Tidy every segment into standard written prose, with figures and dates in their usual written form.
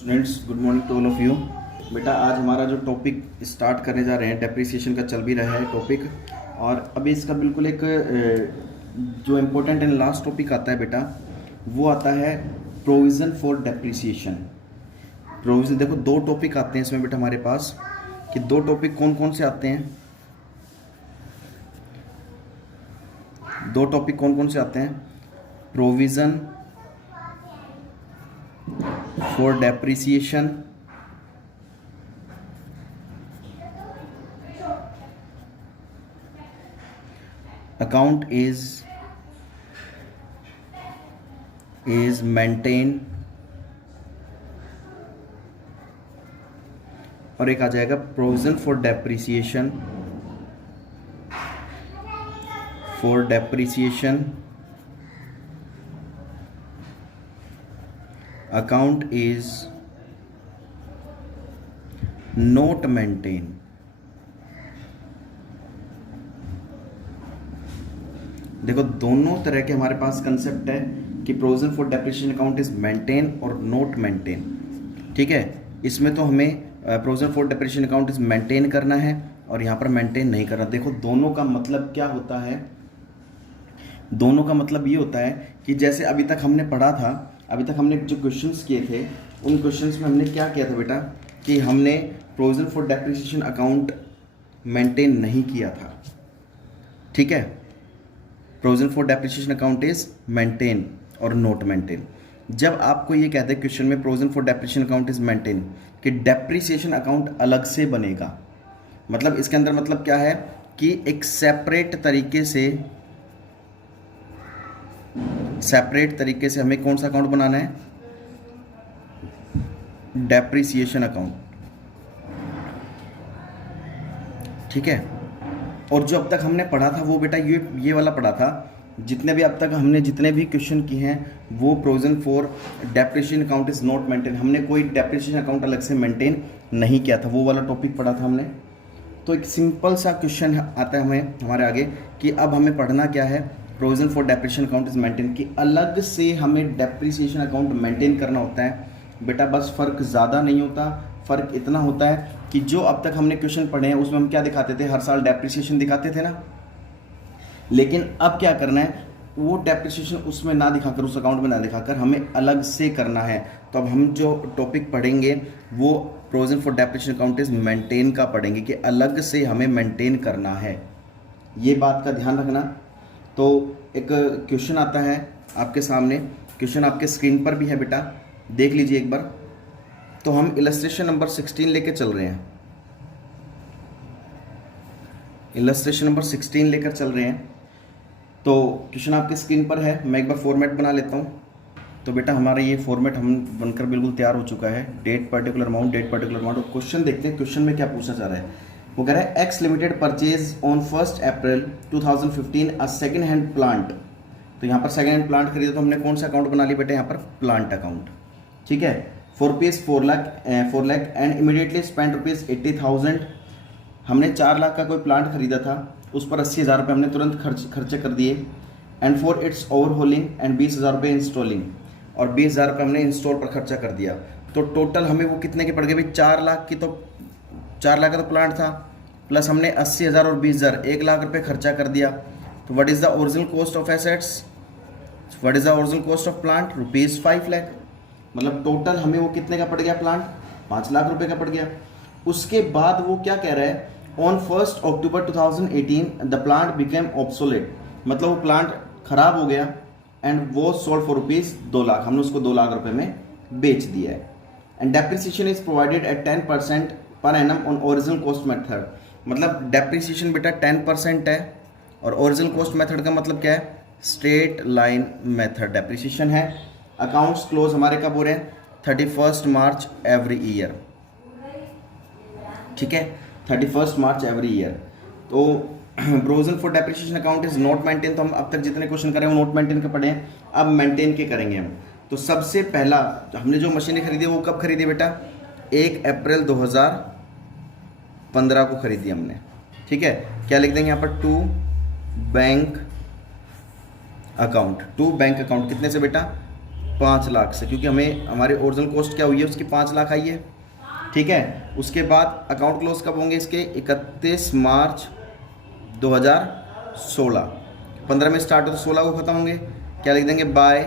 Students, good morning to all of you. बेटा आज हमारा जो टॉपिक स्टार्ट करने जा रहे हैं, डेप्रिसिएशन का चल भी रहा है टॉपिक, और अभी इसका बिल्कुल एक जो इम्पोर्टेंट एंड लास्ट टॉपिक आता है बेटा, वो आता है प्रोविज़न फॉर डेप्रिसिएशन। प्रोविज़न देखो, दो टॉपिक आते हैं इसमें बेटा हमारे पास, कि दो टॉपिक कौन कौन से आते हैं, दो टॉपिक कौन कौन से आते हैं। Provision for depreciation account is maintained, और एक आ जाएगा provision for depreciation account is not maintain. देखो दोनों तरह के हमारे पास कंसेप्ट है कि provision for depreciation account is maintain और नॉट मेंटेन। ठीक है, इसमें तो हमें provision for depreciation account is maintain करना है और यहाँ पर मेंटेन नहीं करना। देखो दोनों का मतलब क्या होता है, दोनों का मतलब ये होता है कि जैसे अभी तक हमने पढ़ा था, अभी तक हमने जो क्वेश्चंस किए थे उन क्वेश्चंस में हमने क्या किया था बेटा, कि हमने provision for depreciation account maintain नहीं किया था। ठीक है, provision for depreciation account is maintain और नॉट मेंटेन। जब आपको ये कहते हैं क्वेश्चन में provision for depreciation account is maintain, कि डेप्रिसिएशन अकाउंट अलग से बनेगा, मतलब इसके अंदर मतलब क्या है कि एक सेपरेट तरीके से हमें कौन सा अकाउंट बनाना है, डेप्रिसिएशन अकाउंट। ठीक है, और जो अब तक हमने पढ़ा था वो बेटा ये वाला पढ़ा था, जितने भी अब तक हमने जितने भी क्वेश्चन किए हैं वो provision for depreciation account is not maintain, हमने कोई डेप्रिसिएशन अकाउंट अलग से मेंटेन नहीं किया था, वो वाला टॉपिक पढ़ा था हमने। तो एक सिंपल सा क्वेश्चन आता है हमें हमारे आगे कि अब हमें पढ़ना क्या है, provision for depreciation account is maintain, कि अलग से हमें डेप्रिसिएशन अकाउंट मेंटेन करना होता है बेटा। बस फ़र्क ज़्यादा नहीं होता, फ़र्क इतना होता है कि जो अब तक हमने क्वेश्चन पढ़े हैं उसमें हम क्या दिखाते थे, हर साल डेप्रिसिएशन दिखाते थे ना, लेकिन अब क्या करना है, वो डेप्रिसिएशन उसमें ना दिखाकर, उस अकाउंट में ना दिखाकर हमें अलग से करना है। तो अब हम जो टॉपिक पढ़ेंगे वो provision for depreciation account is maintain का पढ़ेंगे, कि अलग से हमें मेंटेन करना है, ये बात का ध्यान रखना। तो एक क्वेश्चन आता है आपके सामने, क्वेश्चन आपके स्क्रीन पर भी है बेटा, देख लीजिए एक बार। तो हम इलस्ट्रेशन नंबर 16 लेकर चल रहे हैं, इलस्ट्रेशन नंबर 16 लेकर चल रहे हैं। तो क्वेश्चन आपकी स्क्रीन पर है, मैं एक बार फॉर्मेट बना लेता हूँ। तो बेटा हमारा ये फॉर्मेट हम बनकर बिल्कुल तैयार हो चुका है, date particular amount, date particular amount. और क्वेश्चन देखते हैं क्वेश्चन में क्या पूछा जा रहा है। वो कह रहा है x limited purchase on 1 April 2015 a second hand plant. तो यहाँ पर सेकेंड हैंड प्लांट खरीदा, तो हमने कौन सा अकाउंट बना लिया बेटा, यहाँ पर प्लांट अकाउंट। ठीक है, for rupees 4 lakh and immediately spend rupees 80,000। हमने 4 लाख का कोई प्लांट खरीदा था, उस पर 80,000 रुपये हमने तुरंत खर्चे कर दिए। एंड फॉर इट्स ओवरहोलिंग एंड 20,000 रुपये इंस्टॉलिंग, और 20,000 रुपये हमने इंस्टॉल पर खर्चा कर दिया। तो टोटल हमें वो कितने के पड़ गए भाई, 4 लाख की। तो 4 लाख का तो प्लांट था, प्लस हमने 80,000 और 20,000, 1 लाख रुपये खर्चा कर दिया। तो what is the original cost of assets, what is the original cost of plant, rupees 5 lakh. मतलब टोटल हमें वो कितने का पड़ गया, प्लांट 5 लाख रुपये का पड़ गया। उसके बाद वो क्या कह रहा है, on 1 October 2018 the plant became obsolete, मतलब वो प्लांट खराब हो गया एंड वो सोल्ड फॉर रुपीज़ 2 लाख, हमने उसको 2 लाख रुपए में बेच दिया है। And depreciation is provided eight 10% per annum on original cost method. मतलब डेप्रिसिएशन बेटा 10% है, और ओरिजिनल कॉस्ट मेथड का मतलब क्या है, स्ट्रेट लाइन मेथड डेप्रिसिएशन है। अकाउंट्स क्लोज हमारे कब हो रहे हैं, 31 मार्च एवरी ईयर। ठीक है, 31 मार्च एवरी ईयर। तो provision for depreciation account is not maintain, तो हम अब तक जितने क्वेश्चन करें वो नॉट मेंटेन के पढ़े हैं, अब मेंटेन के करेंगे हम। तो सबसे पहला हमने जो मशीनें खरीदी वो कब खरीदी बेटा, 1 अप्रैल 2015 को खरीदी हमने। ठीक है, क्या लिख देंगे यहाँ पर, to bank account, to bank account कितने से बेटा, 5 लाख से, क्योंकि हमें हमारे ओरिजिनल कॉस्ट क्या हुई है उसकी 5 लाख आई है। ठीक है, उसके बाद अकाउंट क्लोज कब होंगे इसके? 31 मार्च 2016। 15 में स्टार्ट हो तो 16 को खत्म होंगे। क्या लिख देंगे? Bye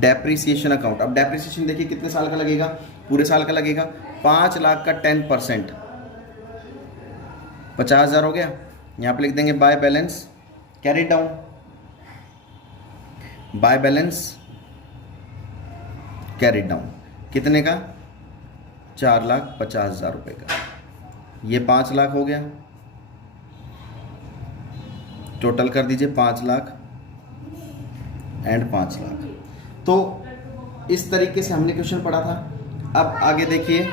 depreciation account. अब डेप्रिसिएशन देखिए कितने साल का लगेगा? पूरे साल का लगेगा। 5 लाख का 10% 50,000 हो गया। यहाँ पे लिख देंगे by balance carry down. By balance carry down कितने का? 4,50,000 रुपये का। ये 5 लाख हो गया, टोटल कर दीजिए 5 लाख एंड 5 लाख। तो इस तरीके से हमने क्वेश्चन पढ़ा था। अब आगे देखिए,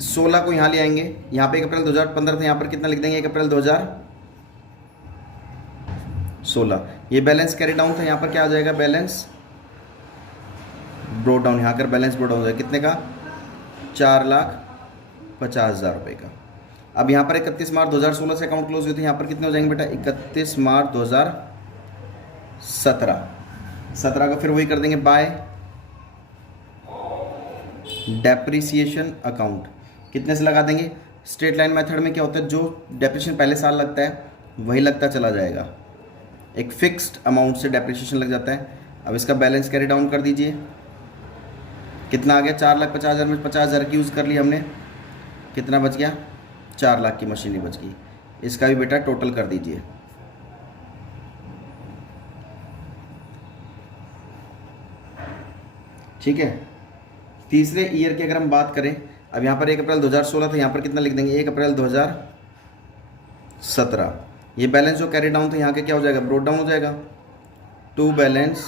16 को यहाँ ले आएंगे। यहाँ पे 1 अप्रैल 2015 था, यहाँ पर कितना लिख देंगे? 1 अप्रैल 2016। ये बैलेंस कैरी डाउन था, यहाँ पर क्या आ जाएगा? Balance brought down. यहाँ कर बैलेंस ब्रोड डाउन हो जाएगा कितने का? 4,50,000 रुपये का। अब यहाँ पर 31 मार्च 2016 से अकाउंट क्लोज हुए थे, यहाँ पर कितने हो जाएंगे बेटा? 31 मार्च 2017 का फिर वही कर देंगे बाय डेप्रिसिएशन अकाउंट। कितने से लगा देंगे? स्ट्रेट लाइन मेथड में क्या होता है, जो डेप्रिसिएशन पहले साल लगता है वही लगता चला जाएगा। एक फिक्स्ड अमाउंट से डेप्रिसिएशन लग जाता है। अब इसका बैलेंस कैरी डाउन कर दीजिए। कितना आ गया? 4,50,000 में 50,000 की यूज़ कर ली हमने, कितना बच गया? 4 लाख की मशीनरी बच गई। इसका भी बेटा टोटल कर दीजिए। ठीक है, तीसरे ईयर की अगर हम बात करें, अब यहाँ पर 1 अप्रैल 2016 था, यहाँ पर कितना लिख देंगे? 1 अप्रैल 2017। ये बैलेंस जो कैरी डाउन था यहाँ के क्या हो जाएगा? ब्रोड डाउन हो जाएगा। टू बैलेंस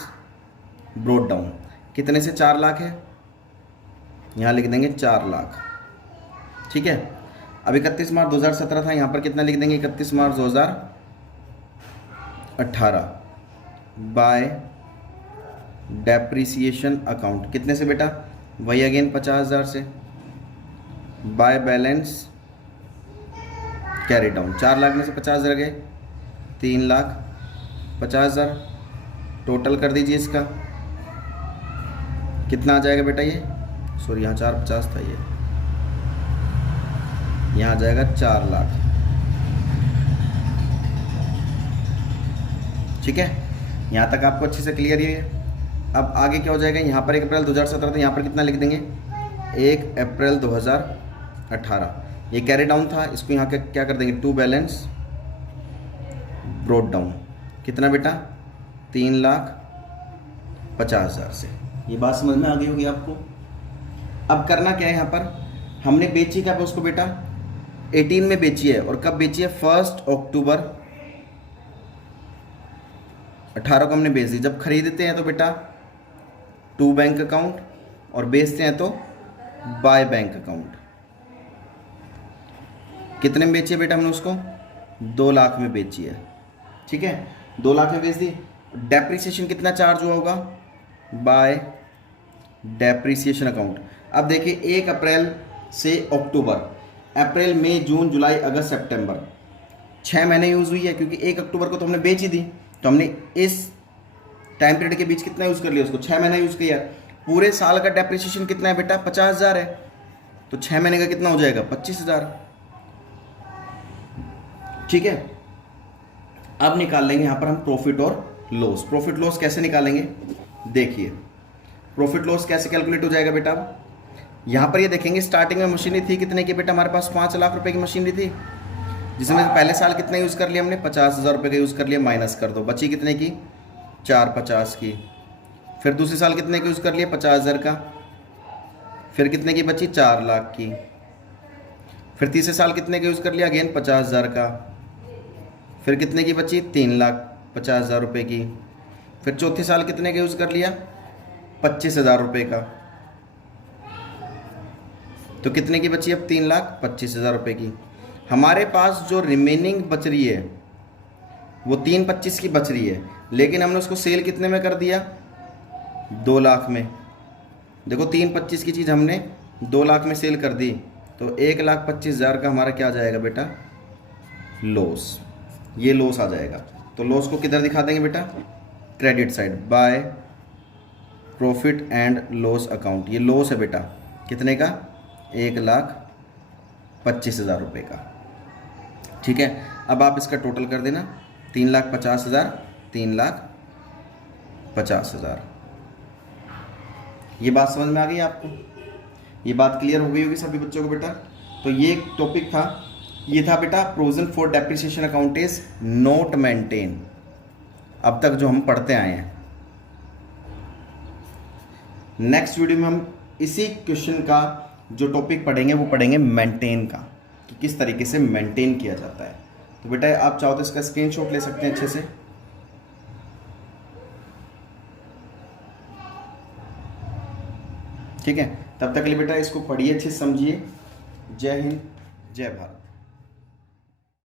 ब्रोड डाउन कितने से? 4 लाख है, यहाँ लिख देंगे 4 लाख। ठीक है, अब 31 मार्च 2017 था, यहाँ पर कितना लिख देंगे? 31 मार्च 2018 बाय डेप्रिसिएशन अकाउंट। कितने से बेटा? वही अगेन 50,000 से by balance carry down. 4 lakh में से 50,000 गए, 3,50,000। टोटल कर दीजिए इसका, कितना आ जाएगा बेटा? ये सॉरी यहाँ 4,50 था, ये यहाँ आ जाएगा 4 लाख। ठीक है, यहाँ तक आपको अच्छे से क्लियर ही है। अब आगे क्या हो जाएगा? यहाँ पर 1 अप्रैल 2017 था, यहाँ पर कितना लिख देंगे? 1 अप्रैल 2018। ये कैरी डाउन था, इसको यहाँ के क्या कर देंगे? To balance brought down. कितना बेटा? 3,50,000 से। ये बात समझ में आ गई होगी आपको। अब करना क्या है? यहाँ पर हमने बेची क्या उसको बेटा? 18 में बेची है, और कब बेची है? 1 अक्टूबर 18 को हमने बेच दी। जब खरीदते हैं तो बेटा टू बैंक अकाउंट, और बेचते हैं तो बाय बैंक अकाउंट। कितने में बेची है बेटा हमने उसको? 2 लाख में बेची है। ठीक है, 2 लाख में बेच दी। डेप्रिसिएशन कितना चार्ज हुआ होगा? Bye depreciation account. अब देखिए 1 अप्रैल से अक्टूबर, अप्रैल मई जून जुलाई अगस्त सितंबर, 6 महीने यूज़ हुई है, क्योंकि 1 अक्टूबर को तो हमने बेच ही दी। तो हमने इस टाइम पीरियड के बीच कितना यूज़ कर लिया उसको? 6 महीना यूज़ किया। पूरे साल का डेप्रिसिएशन कितना है बेटा? 50,000 है। तो 6 महीने का कितना हो जाएगा? 25,000। ठीक है, अब निकाल लेंगे यहाँ पर हम प्रॉफिट और लॉस। प्रॉफिट लॉस कैसे निकालेंगे? देखिए, प्रॉफिट लॉस कैसे कैलकुलेट हो जाएगा बेटा? यहाँ पर ये देखेंगे, स्टार्टिंग में मशीनरी थी कितने की बेटा? हमारे पास 5 लाख रुपए की मशीनरी थी, जिसमें पहले साल कितना यूज़ कर लिया हमने? 50,000 रुपये का यूज़ कर लिया। माइनस कर दो, बची कितने की? 450 की। फिर दूसरे साल कितने का यूज़ कर लिया? 50,000 का। फिर कितने की बची? 4 लाख की। फिर तीसरे साल कितने का यूज़ कर लिया? अगेन 50,000 का। फिर कितने की बची? 3,50,000 रुपये की। फिर चौथे साल कितने का यूज़ कर लिया? 25,000 रुपये का। तो कितने की बची अब? 3,25,000 रुपये की। हमारे पास जो रिमेनिंग बच रही है वो 3,25 की बच रही है, लेकिन हमने उसको सेल कितने में कर दिया? 2 लाख में। देखो 3,25 की चीज़ हमने 2 लाख में सेल कर दी, तो 1,25,000 का हमारा क्या आ जाएगा बेटा? लॉस। ये लॉस आ जाएगा। तो लॉस को किधर दिखा देंगे बेटा? Credit side by profit and loss account. ये लॉस है बेटा, कितने का? 1,25,000 रुपये का। ठीक है, अब आप इसका टोटल कर देना, 3,50,000, 3,50,000। ये बात समझ में आ गई आपको? ये बात क्लियर हो गई होगी सभी बच्चों को बेटा? तो ये एक टॉपिक था, ये था बेटा provision for depreciation account is not maintain, अब तक जो हम पढ़ते आए हैं। नेक्स्ट वीडियो में हम इसी क्वेश्चन का जो टॉपिक पढ़ेंगे वो पढ़ेंगे मेंटेन का, कि किस तरीके से मेंटेन किया जाता है। तो बेटा आप चाहो तो इसका स्क्रीनशॉट ले सकते हैं अच्छे से। ठीक है, तब तक के लिए बेटा इसको पढ़िए, अच्छे से समझिए। जय हिंद, जय भारत।